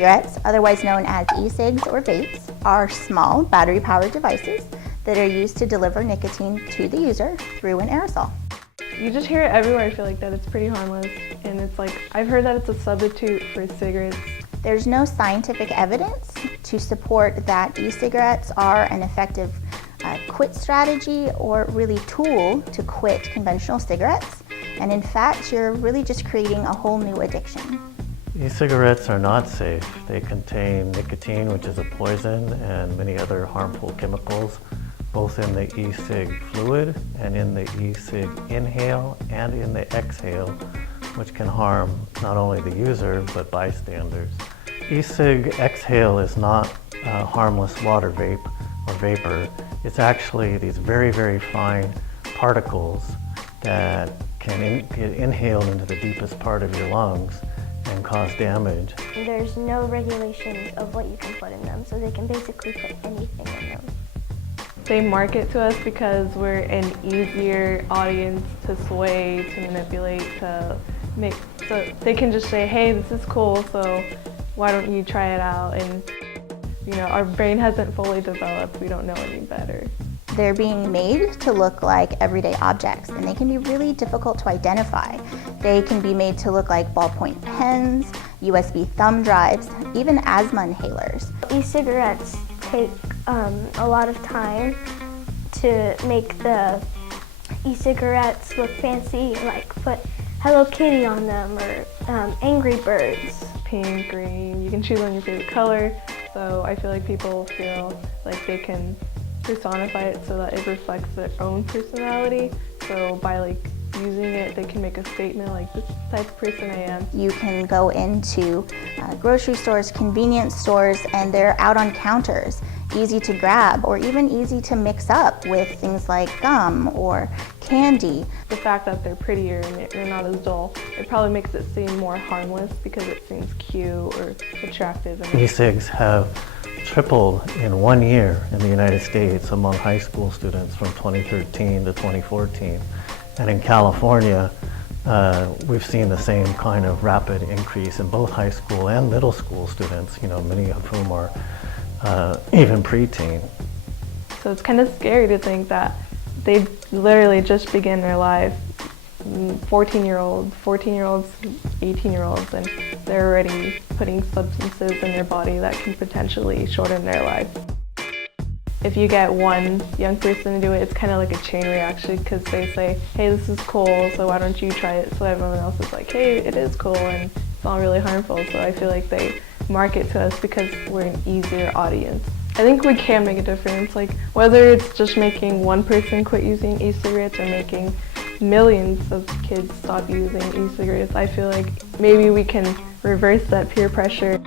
E-cigarettes, otherwise known as e-cigs or vapes, are small battery-powered devices that are used to deliver nicotine to the user through an aerosol. You just hear it everywhere, I feel like, that it's pretty harmless, and it's like, I've heard that it's a substitute for cigarettes. There's no scientific evidence to support that e-cigarettes are an effective quit strategy or really tool to quit conventional cigarettes. And in fact, you're really just creating a whole new addiction. E-cigarettes are not safe. They contain nicotine, which is a poison, and many other harmful chemicals, both in the e-cig fluid and in the e-cig inhale and in the exhale, which can harm not only the user but bystanders. E-cig exhale is not harmless water vape or vapor. It's actually these very, very fine particles that can get inhaled into the deepest part of your lungs and cause damage. There's no regulations of what you can put in them, so they can basically put anything in them. They market to us because we're an easier audience to sway, to manipulate, to make, so they can just say, hey, this is cool, so why don't you try it out? And you know, our brain hasn't fully developed, we don't know any better. They're being made to look like everyday objects, and they can be really difficult to identify. They can be made to look like ballpoint pens, USB thumb drives, even asthma inhalers. E-cigarettes take a lot of time to make the e-cigarettes look fancy, like put Hello Kitty on them or Angry Birds. Pink, green, you can choose on your favorite color, so I feel like people feel like they can personify it so that it reflects their own personality. So by like using it, they can make a statement like, this is the type of person I am. You can go into grocery stores, convenience stores, and they're out on counters, easy to grab or even easy to mix up with things like gum or candy. The fact that they're prettier and they're not as dull, it probably makes it seem more harmless because it seems cute or attractive. E-cigs have tripled in 1 year in the United States among high school students from 2013 to 2014. And in California, we've seen the same kind of rapid increase in both high school and middle school students, you know, many of whom are even preteen. So it's kind of scary to think that they literally just begin their life, 14-year-olds, 18-year-olds, and they're already putting substances in their body that can potentially shorten their life. If you get one young person to do it, it's kind of like a chain reaction because they say, hey, this is cool, so why don't you try it? So everyone else is like, hey, it is cool and it's not really harmful. So I feel like they market to us because we're an easier audience. I think we can make a difference, like whether it's just making one person quit using e-cigarettes or making millions of kids stop using e-cigarettes. I feel like maybe we can reverse that peer pressure.